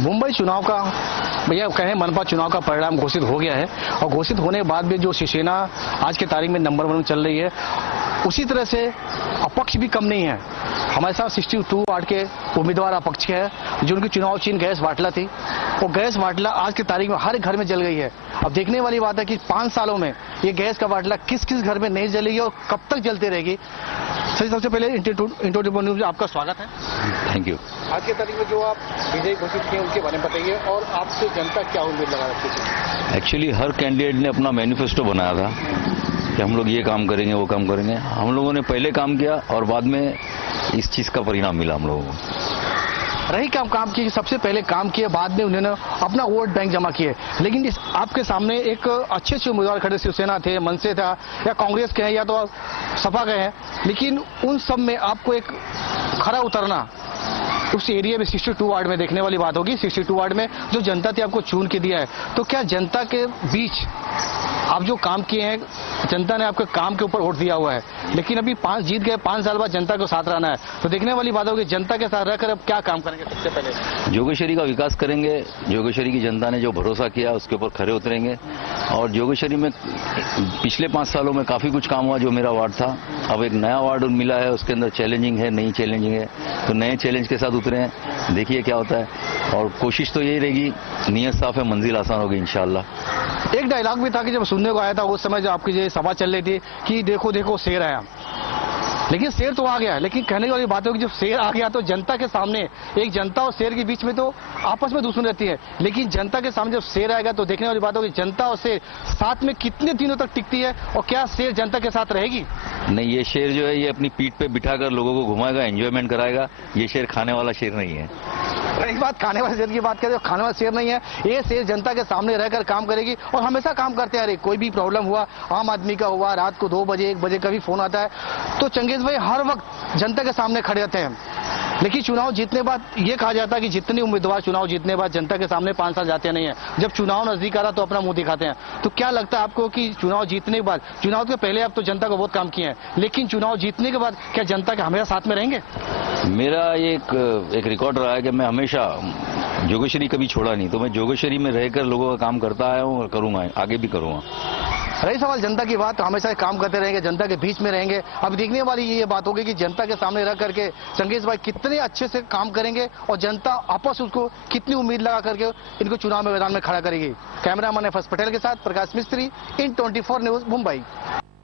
मुंबई चुनाव का भैया कहें मनपा चुनाव का परिणाम घोषित हो गया है और घोषित होने के बाद भी जो शिवसेना आज के तारीख में नंबर 1 में चल रही है, उसी तरह से अपक्ष भी कम नहीं है। हमारे साथ 62 वार्ड के उम्मीदवार अपक्ष के हैं, जो उनकी चुनाव चिन्ह गैस बाटला थी। वो गैस बाटला आज की तारीख में हर घर में जल गई है। अब देखने वाली बात है कि 5 सालों में ये गैस का बाटला किस किस घर में नहीं जलेगी और कब तक जलती रहेगी। सबसे पहले इंटरव्यू न्यूज में आपका स्वागत है। Thank you. आज की तारीख में जो आप विजयी घोषित किए उनके बारे में बताइए और आपसे जनता क्या उम्मीद लगा रखती है। एक्चुअली हर कैंडिडेट ने अपना मैनिफेस्टो बनाया था कि हम लोग ये काम करेंगे, वो काम करेंगे। हम लोगों ने पहले काम किया और बाद में इस चीज का परिणाम मिला हम लोगों को। रही काम किए, सबसे पहले काम किए, बाद में उन्होंने अपना वोट बैंक जमा किए। लेकिन इस आपके सामने एक अच्छे उम्मीदवार खड़े, शिवसेना थे, मनसे था, या कांग्रेस के हैं या तो सपा के हैं, लेकिन उन सब में आपको एक खरा उतरना उस एरिया में 62 वार्ड में देखने वाली बात होगी। 62 वार्ड में जो जनता थी आपको चुन के दिया है, तो क्या जनता के बीच आप जो काम किए हैं, जनता ने आपके काम के ऊपर वोट दिया हुआ है, लेकिन अभी 5 जीत गए, 5 साल बाद जनता को साथ रहना है, तो देखने वाली बात होगी जनता के साथ रहकर अब क्या काम करेंगे। सबसे पहले जोगेश्वरी का विकास करेंगे। जोगेश्वरी की जनता ने जो भरोसा किया उसके ऊपर खरे उतरेंगे। और जोगेश्वरी में पिछले 5 सालों में काफी कुछ काम हुआ जो मेरा वार्ड था। अब एक नया वार्ड मिला है, उसके अंदर चैलेंजिंग है, नई चैलेंजिंग है, तो नए चैलेंज के साथ उतरे हैं। देखिए क्या होता है और कोशिश तो यही रहेगी, नीयत साफ है, मंजिल आसान होगी इंशाल्लाह। एक डायलॉग भी था कि जब सुनने को आया था उस समय जो आपकी जो सभा चल रही थी कि देखो देखो शेर आया, लेकिन शेर तो आ गया। लेकिन कहने वाली बात है कि जब शेर आ गया तो जनता के सामने, एक जनता और शेर के बीच में तो आपस में दुश्मनी रहती है, लेकिन जनता के सामने जब शेर आएगा तो देखने वाली बात होगी जनता और शेर साथ में कितने दिनों तक टिकती है और क्या शेर जनता के साथ रहेगी। नहीं, ये शेर जो है ये अपनी पीठ पे बिठाकर लोगों को घुमाएगा, एंजॉयमेंट कराएगा। ये शेर खाने वाला शेर नहीं है। एक बात खाने वाले शेर की बात करें, खाने वाला शेर नहीं है ये शेर, जनता के सामने रहकर काम करेगी और हमेशा काम करते आ रही। कोई भी प्रॉब्लम हुआ, आम आदमी का हुआ, रात को 2 बजे 1 बजे कभी फोन आता है, तो चंगेज भाई हर वक्त जनता के सामने खड़े रहते हैं। लेकिन चुनाव जीतने बाद ये कहा जाता है कि जितने उम्मीदवार चुनाव जीतने बाद जनता के सामने 5 साल जाते नहीं है, जब चुनाव नजदीक आ रहा तो अपना मुंह दिखाते हैं। तो क्या लगता है आपको कि चुनाव जीतने के बाद, चुनाव के पहले आप तो जनता को बहुत काम किए हैं, लेकिन चुनाव जीतने के बाद क्या जनता के हमेशा साथ में रहेंगे। मेरा एक रिकॉर्ड रहा है कि मैं हमेशा जोगेश्वरी कभी छोड़ा नहीं, तो मैं जोगेश्वरी में रहकर लोगों का काम करता आया हूँ और करूंगा, आगे भी करूंगा। रही सवाल जनता की बात, तो हमेशा काम करते रहेंगे, जनता के बीच में रहेंगे। अब देखने वाली ये बात होगी कि जनता के सामने रह करके चंगेज भाई कितने अच्छे से काम करेंगे और जनता आपस उसको कितनी उम्मीद लगा करके इनको चुनाव में मैदान में खड़ा करेगी। कैमरामैन एफएस पटेल के साथ प्रकाश मिस्त्री, इन 24 न्यूज, मुंबई।